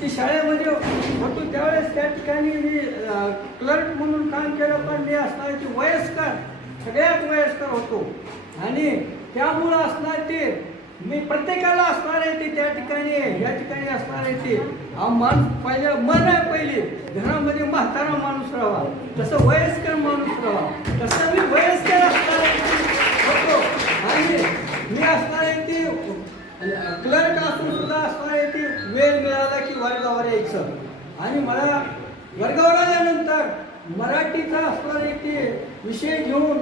ती शाळेमध्ये म्हणजे होतो त्यावेळेस त्या ठिकाणी मी क्लर्क म्हणून काम केलं पण मी असणार की वयस्कर सगळ्यात वयस्कर होतो. आणि त्यामुळं असणार ते मी प्रत्येकाला असणार आहे ते त्या ठिकाणी या ठिकाणी असणार आहे ते हा मान पहिले मन आहे पहिली. घरामध्ये म्हातारा माणूस राहावा. तसं वयस्कर माणूस राहावा. तसं मी वयस्कर असणार आहे होतो. आणि मी असणार आहे ते क्लर्क असून सुद्धा असणार आहे की वेळ मिळाला की वर्गावर यायचं. आणि मला वर्गावर आल्यानंतर मराठीचा असणारे ते विषय घेऊन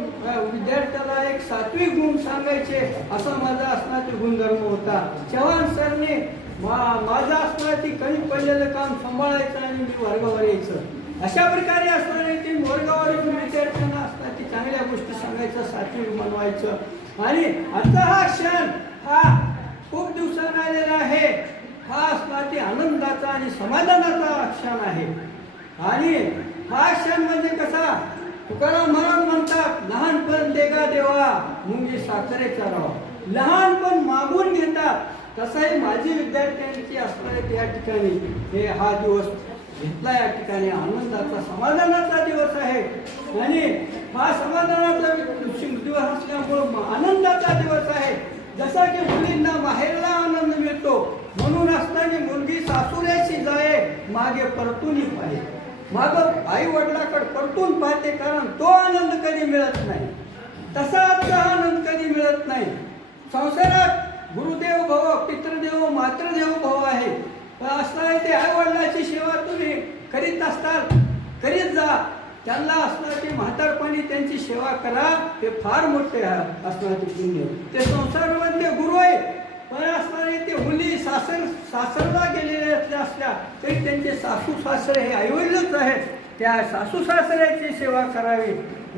विद्यार्थ्याला एक सात्विक गुण सांगायचे असा माझा असणार ते गुणधर्म होता. चव्हाण सरने मा माझं असणार ती कमी पडलेलं काम सांभाळायचं आणि मी वर्गावर यायचं. अशा प्रकारे असणारे ते वर्गावर येऊन विद्यार्थ्यांना असणार ती चांगल्या गोष्टी सांगायचं सात्विक बनवायचं आणि आता हा क्षण हा खूप दिवसानं आलेला आहे. हा असला ते आनंदाचा आणि समाधानाचा क्षण आहे. आणि हा क्षण म्हणजे कसा? तुकाराम महाराज म्हणतात लहानपण देगा देवा मुंगी साखरेचा राव लहानपण मागून घेतात. तसाही माझी विद्यार्थ्यांची असणारे या ठिकाणी हे हा दिवस घेतला या ठिकाणी. आनंदाचा समाधानाचा दिवस आहे. आणि हा समाधानाचा दिवस असल्यामुळं आनंदाचा दिवस आहे जसा की मुलींना माहेरला आनंद मिळतो म्हणून असताना मुलगी सासुऱ्याची जाये मागे परतून पाहिजे माग आई वडिलाकडे परतून पाहते कारण तो आनंद कधी मिळत नाही. तसा आजचा आनंद कधी मिळत नाही. संसारात गुरुदेव भव पितृदेव मातृदेव भव आहे. पण आहे ते आई वडिलाची सेवा तुम्ही करीत असतात करीत जा. त्यांना असणार ते म्हातारपणी त्यांची सेवा करा. हे फार मोठे असणार ते पुण्य. ते संसारमधले गुरु आहे पण असणारे ते मुली सासर सासरला गेलेले असल्या असल्या तरी त्यांचे सासू सासरे हे आईवडीलच आहेत. त्या सासू सासऱ्याची सेवा करावी.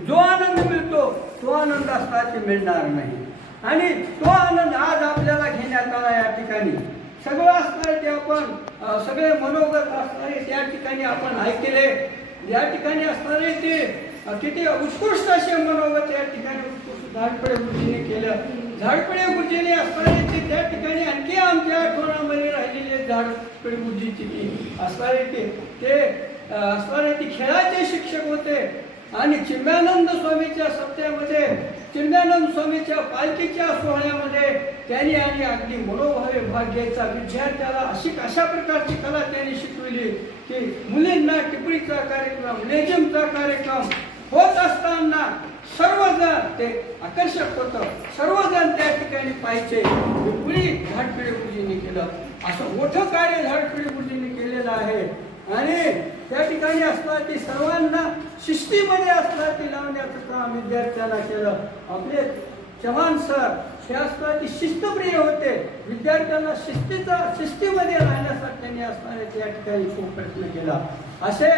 जो आनंद मिळतो तो आनंद असला ते मिळणार नाही. आणि तो आनंद आज आपल्याला घेण्यात आला या ठिकाणी. सगळं असणार ते आपण सगळे मनोगत असणारे त्या ठिकाणी आपण ऐकले. या ठिकाणी असणारे ते किती उत्कृष्ट असे मनोगत या ठिकाणी उत्कृष्ट झाडपडे गुरुजीने केलं. झाडपडे गुरुजीने असणारे ते त्या ठिकाणी आणखी आमच्या आठवणामध्ये झाड झाडपडे गुरुजीचे की असणारे ते ते असणारे ते खेळाचे शिक्षक होते. आणि चिन्मानंद स्वामीच्या सत्यामध्ये चिन्मानंद स्वामीच्या पालखीच्या सोहळ्यामध्ये त्यांनी आणि अगदी मनोभावे भाग घ्यायचा. विद्यार्थ्याला अशी कशा प्रकारची कला त्यांनी शिकविली? की मुलींना टिपळीचा कार्यक्रम लेझिमचा कार्यक्रम होत असताना सर्वजण ते आकर्षक होतं. सर्वजण त्या ठिकाणी पाहिजे पुढे झाडपिढी गुरुजींनी केलं. असं मोठं कार्य झाडपिढी गुरुजींनी केलेलं आहे. आणि त्या ठिकाणी असणार ती सर्वांना शिस्तीमध्ये असणार ती लावण्याचं काम विद्यार्थ्यांना केलं. आपले चव्हाण सर हे असतात ती शिस्तप्रिय होते. विद्यार्थ्यांना शिस्तीचा शिस्तीमध्ये राहण्यासाठी त्यांनी असणारे त्या ठिकाणी खूप प्रयत्न केला. असे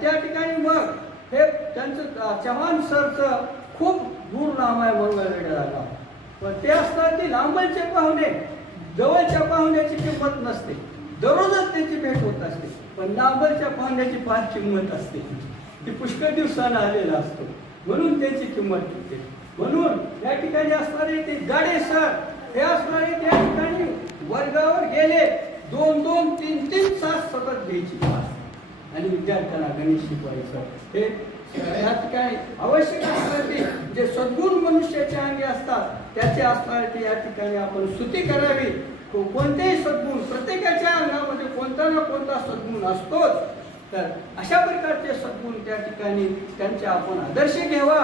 त्या ठिकाणी मग हे त्यांचं चव्हाण सरचं खूप दूर लांब आहे मंगळवेढ्याला. पण ते असतात ती लांबलचे पाहुणे जवळच्या पाहुण्याची किंमत नसते. दररोजच त्याची भेट होत असते. पण लांबच्या पाहुण्याची फार किंमत असते. ती पुष्कळ दिवसानं आलेला असतो. म्हणून त्याची किंमत होते. म्हणून या ठिकाणी असणारे ते गाडे सर हे असणारे त्या ठिकाणी वर्गावर गेले. दोन दोन तीन तीन तास सतत घ्यायची आणि विद्यार्थ्यांना गणित शिकवायचं. हे या ठिकाणी आवश्यक असणारे जे सद्गुण मनुष्याच्या अंगी असतात त्याचे असणारे ते या ठिकाणी आपण स्तुती करावी. कोणतेही सद्गुण प्रत्येकाच्या अंगामध्ये कोणता ना कोणता सद्गुण असतोच. तर अशा प्रकारचे सद्गुण त्या ठिकाणी त्यांचे आपण आदर्श घ्यावा.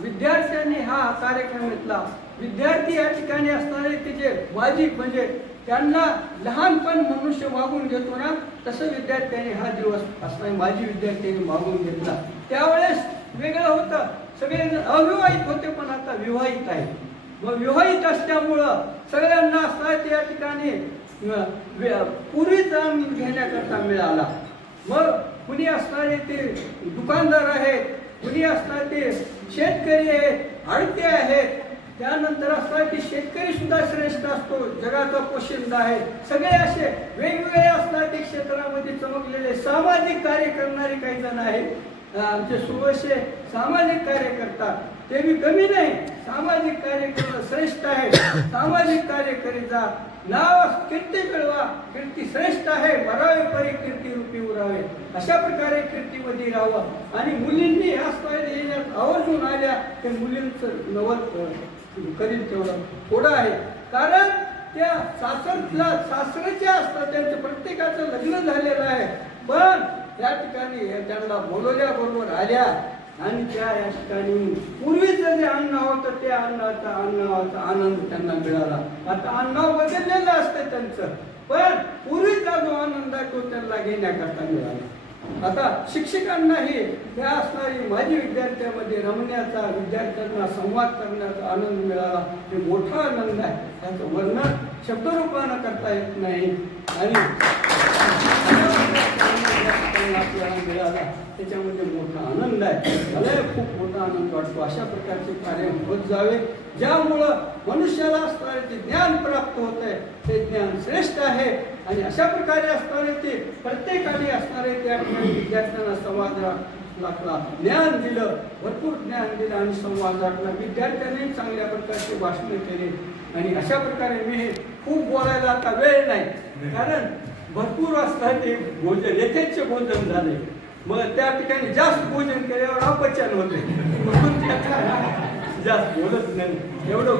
विद्यार्थ्यांनी हा कार्यक्रम घेतला. विद्यार्थी या ठिकाणी असणारे ते जे वाजिब म्हणजे त्यांना लहानपण मनुष्य मागून घेतो ना तसं विद्यार्थ्यांनी हा दिवस असणारी माझी विद्यार्थ्यांनी मागून घेतला. त्यावेळेस वेगळं होतं. सगळे अविवाहित होते पण आता विवाहित आहे मग विवाहित असल्यामुळं सगळ्यांना असणार या ठिकाणी पूर्वी जाण घेण्याकरता मिळाला. मग कुणी असणारे ते दुकानदार आहेत कुणी असणारे ते शेतकरी आहेत आडते आहेत त्यानंतर असणार की शेतकरी सुद्धा श्रेष्ठ असतो. जगाचा पोशिंदा आहे. सगळे असे वेगवेगळे असतात ते क्षेत्रामध्ये चमकलेले सामाजिक कार्य करणारे काही जण आहेत. आमचे सुवशे सामाजिक कार्य करतात. ते बी कमी नाही. सामाजिक कार्य करणं श्रेष्ठ आहे. सामाजिक कार्य करीत जा नाव कीर्ती मिळवा कीर्ती श्रेष्ठ आहे. बरावे परी अशा प्रकारे कीर्तीमध्ये राहावं. आणि मुलींनी ह्या स्पर्धेत येण्यात आवर्जून आल्या ते मुलींचं नवल करीन तेवढं थोडं आहे. कारण त्या सासरला सासऱ्याचे असतात त्यांचं प्रत्येकाचं लग्न झालेलं आहे. पण त्या ठिकाणी हे त्यांना बोलवल्याबरोबर आल्या आणि त्या या ठिकाणी पूर्वीचं जे अन्न होतं त्या अन्नाचा अन्नाचा आनंद त्यांना मिळाला. आता अन्न बदललेलं असतं त्यांचं. पण पूर्वीचा जो आनंद आहे तो त्यांना घेण्याकरता मिळाला. आता शिक्षकांनाही त्या असणारी माझी विद्यार्थ्यांमध्ये रमण्याचा विद्यार्थ्यांना संवाद करण्याचा आनंद मिळाला. हे मोठा आनंद आहे. त्याचं वर्णन शब्दरूपानं करता येत नाही. आणि त्याच्यामध्ये मोठा आनंद आहे. मलाही खूप मोठा आनंद वाटतो. अशा प्रकारचे कार्य होत जावे. ज्यामुळं मनुष्याला असणारे ते ज्ञान प्राप्त होत आहे ते ज्ञान श्रेष्ठ आहे. आणि अशा प्रकारे असणारे ते प्रत्येकाने असणारे त्या ठिकाणी विद्यार्थ्यांना संवाद लागला ज्ञान दिलं भरपूर ज्ञान दिलं आणि संवाद लागला विद्यार्थ्यांनी चांगल्या प्रकारचे भाषण केले. आणि अशा प्रकारे मी हे खूप बोलायला आता वेळ नाही. कारण भरपूर असतं ते भोजन यथेच्छ भोजन झाले. मग त्या ठिकाणी जास्त भोजन केल्यावर अपचन होते. म्हणून जास्त बोलत नाही. एवढं